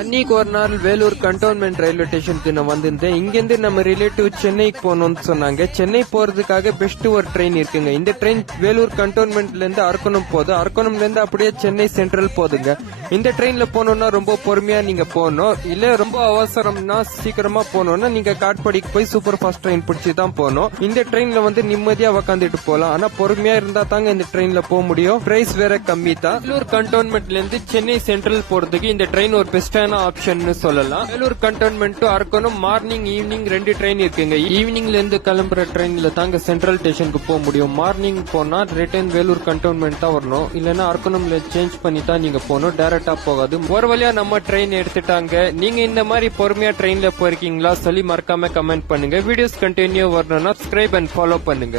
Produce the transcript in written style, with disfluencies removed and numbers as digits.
அன்னைக்கு ஒரு நாள் வேலூர் கண்டோன்மெண்ட் ரயில்வே ஸ்டேஷனுக்கு நான் வந்திருந்தேன். இங்கிருந்து நம்ம ரிலேட்டிவ் சென்னைக்கு போகணும்னு சொன்னாங்க. சென்னை போறதுக்காக பெஸ்ட் ஒரு ட்ரெயின் இருக்குங்க. இந்த ட்ரெயின் வேலூர் கண்டோன்மெண்ட்ல இருந்து அரக்கோணம் போகுது. அரக்கோணம்ல இருந்து அப்படியே சென்னை சென்ட்ரல் போகுதுங்க. இந்த ட்ரெயின்ல போகணும்னா ரொம்ப பொறுமையா நீங்க போகணும். இல்ல ரொம்ப அவசரம்னா சீக்கிரமா போகணும்னா நீங்க காட்பாடிக்கு போய் சூப்பர் ஃபாஸ்ட் ட்ரெயின் பிடிச்சி தான் போகணும். இந்த ட்ரெயின்ல வந்து நிம்மதியா உக்காந்துட்டு போகலாம். ஆனா பொறுமையா இருந்தா தாங்க இந்த ட்ரெயின்ல போக முடியும். பிரைஸ் வேற கம்மி தான். வேலூர் கண்டோன்மெண்ட்ல இருந்து சென்னை சென்ட்ரல் போறதுக்கு இந்த ட்ரெயின் ஒரு பெஸ்டான ஆப்ஷன் சொல்லலாம். Vellore cantonment to Arakkonam morning evening 2 train இருக்குங்க. ஈவினிங்ல இருந்து கிளம்புற ட்ரெயின்ல தாங்க சென்ட்ரல் ஸ்டேஷனுக்கு போக முடியும். மார்னிங் போனா ரிட்டர்ன் வேலூர் கண்டோன்மெண்ட் தான் வரணும். இல்லன்னா அரக்கோணம்ல சேஞ்ச் பண்ணி தான் நீங்க போகணும். டைரக்டா போகாது. ஒரு வழியா நம்ம ட்ரெயின் எடுத்துட்டாங்க. நீங்க இந்த மாதிரி பொறுமையா ட்ரெயின்ல போயிருக்கீங்களா சொல்லி மறக்காம கமெண்ட் பண்ணுங்க. வீடியோஸ் கண்டினியூ வரணும்னா சப்ஸ்கிரைப் அண்ட் ஃபாலோ பண்ணுங்க.